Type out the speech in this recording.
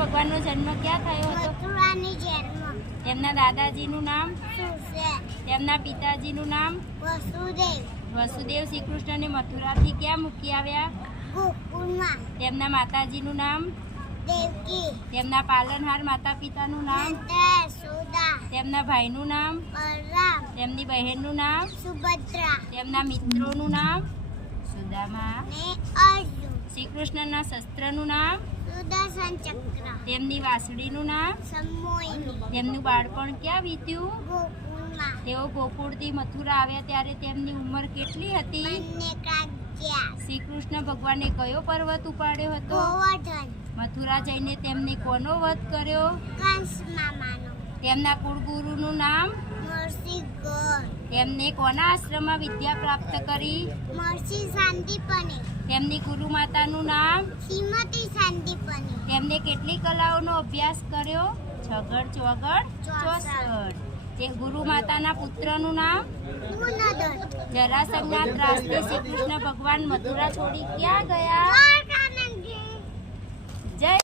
ભગવાનનો જન્મ ક્યાં થયો હતો? મથુરાની જેલમાં. તેમના દાદાજીનું નામ? સુસેન. તેમના પિતાજીનું નામ? વસુદેવ. વસુદેવ શ્રી કૃષ્ણને મથુરાથી ક્યાં મૂકી આવ્યા? ગોકુળમાં. તેમના માતાજીનું નામ? દેવકી. તેમના પાલનહાર માતા પિતાનું નામ? નંદ. યશોદા. તેમના ભાઈનું નામ? બલરામ. તેમની બહેનનું નામ? સુભદ્રા. તેમના મિત્રોનું નામ? સુદામા. ને અર્જુન. શ્રી કૃષ્ણના શસ્ત્રનું નામ? સુદર્શન ચક્ર. તેમની વાંસળીનું નામ? સમોહિની. તેમનું બાળપણ ક્યાં વીત્યું? ગોકુળમાં. તેઓ ગોકુળથી મથુરા આવ્યા ત્યારે તેમની ઉંમર કેટલી હતી? બંને કાજ્યા. શ્રી કૃષ્ણ ભગવાને કયો પર્વત ઉપાડ્યો હતો? ગોવર્ધન. મથુરા જઈને તેમને કોનો વધ કર્યો? કંસ મામાનો. તેમના કુળગુરુનું નામ? મહર્ષિ ગોર. તેમને કોના આશ્રમમાં વિદ્યા પ્રાપ્ત કરી? મહર્ષિ સાંદીપની. તેમની ગુરુ માતાનું નામ? શ્રીમતી સાંદીપની. તેમને કેટલી કલાઓનો અભ્યાસ કર્યો? છગડ ચોગડ ચોસઠ. તે ગુરુ માતાના પુત્રનું નામ? ગુણદત્ત. જરાસંઘના ત્રાસથી શ્રી કૃષ્ણ ભગવાન મથુરા છોડી ક્યાં ગયા? દ્વારકા.